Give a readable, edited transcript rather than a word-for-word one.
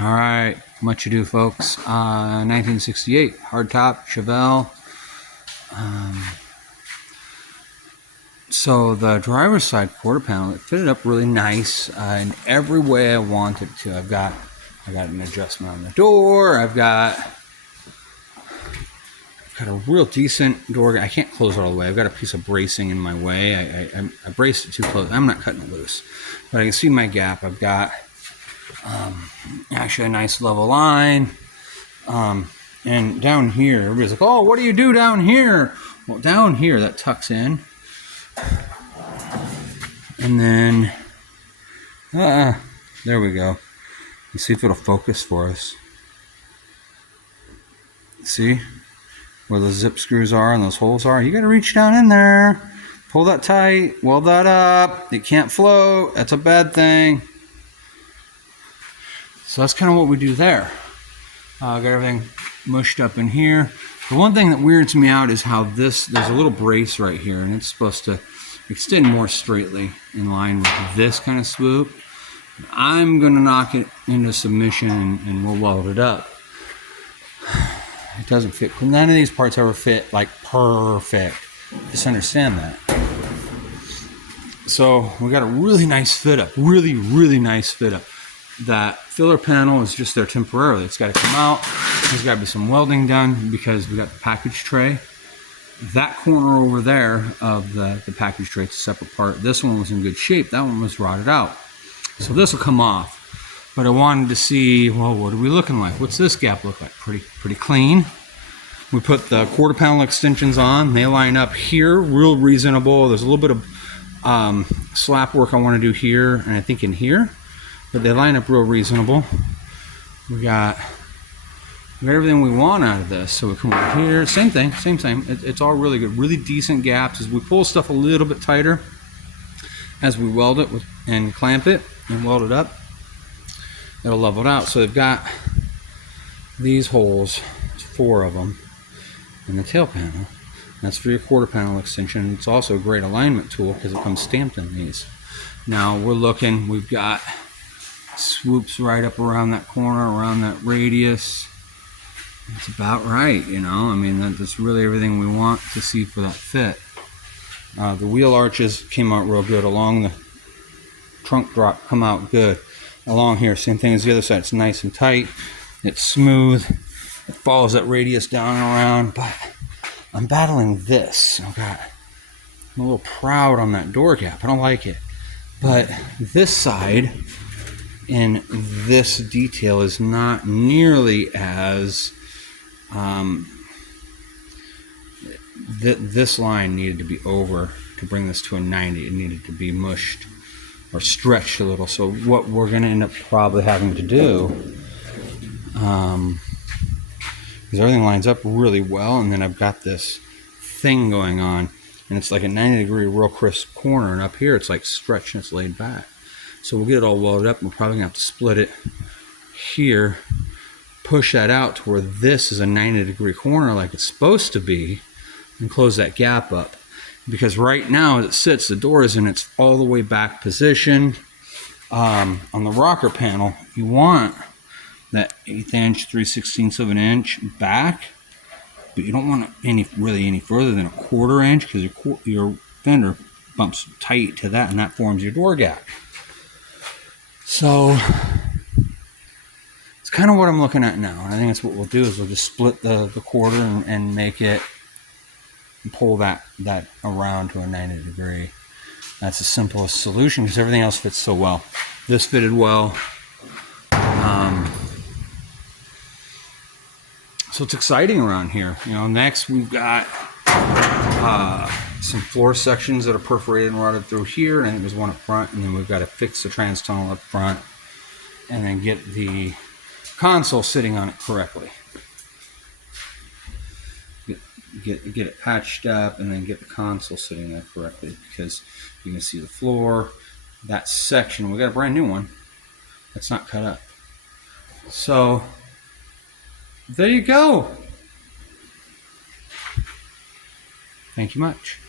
All right, much ado, folks. 1968 hardtop Chevelle. So the driver's side quarter panel, it fitted up really nice in every way I wanted to. I got an adjustment on the door. I've got a real decent door. I can't close it all the way. I've got a piece of bracing in my way. I braced it too close. I'm not cutting it loose, but I can see my gap. I've got actually a nice level line. And down here, everybody's like, oh, what do you do down here? Well, down here, that tucks in. And then, there we go. Let's see if it'll focus for us. See where the zip screws are and those holes are? You got to reach down in there. Pull that tight. Weld that up. It can't float. That's a bad thing. So that's kind of what we do there. Got everything mushed up in here. The one thing that weirds me out is how there's a little brace right here, and it's supposed to extend more straightly in line with this kind of swoop. I'm going to knock it into submission and we'll weld it up. It doesn't fit. None of these parts ever fit like perfect. Just understand that. So we got a really nice fit up. Really, really nice fit up. That filler panel is just there temporarily. It's got to come out. There's got to be some welding done because we got the package tray. That corner over there of the package tray, it's a separate part. This one was in good shape. That one was rotted out. So this will come off. But I wanted to see, well, what are we looking like? What's this gap look like? Pretty clean. We put the quarter panel extensions on. They line up here, real reasonable. There's a little bit of slap work I want to do here, and I think in here. But they line up real reasonable. We got everything we want out of this. So we come over here, same thing, same. It's all really good, really decent gaps. As we pull stuff a little bit tighter, as we weld it and clamp it and weld it up, it'll level it out. So they've got these holes, 4 of them, in the tail panel. That's for your quarter panel extension. It's also a great alignment tool because it comes stamped in these. Now we're looking, we've got swoops right up around that corner, around that radius. It's about right, you know. I mean, that's really everything we want to see for that fit. The wheel arches came out real good. Along the trunk drop, come out good. Along here, same thing as the other side. It's nice and tight. It's smooth. It follows that radius down and around. But I'm battling this. I'm a little proud on that door gap. I don't like it. But this side in this detail is not nearly as this line needed to be over to bring this to a 90. It needed to be mushed or stretched a little. So what we're going to end up probably having to do, because everything lines up really well, and then I've got this thing going on, and it's like a 90-degree real crisp corner, and up here it's like stretched and it's laid back. So we'll get it all welded up, and we're probably going to have to split it here, push that out to where this is a 90-degree corner like it's supposed to be, and close that gap up. Because right now as it sits, the door is in its all the way back position. On the rocker panel, you want that 1/8 inch, 3/16 of an inch back, but you don't want it really any further than 1/4 inch, because your fender bumps tight to that, and that forms your door gap. So it's kind of what I'm looking at now, and I think that's what we'll do is we'll just split the quarter and make it, and pull that around to a 90-degree. That's the simplest solution because everything else fits so well. This fitted well. So it's exciting around here. You know, next we've got some floor sections that are perforated and rotted through here, and I think there's one up front, and then we've got to fix the trans tunnel up front and then get the console sitting on it correctly. Get it patched up and then get the console sitting there correctly, because you can see the floor, that section, we got a brand new one that's not cut up. So there you go. Thank you much.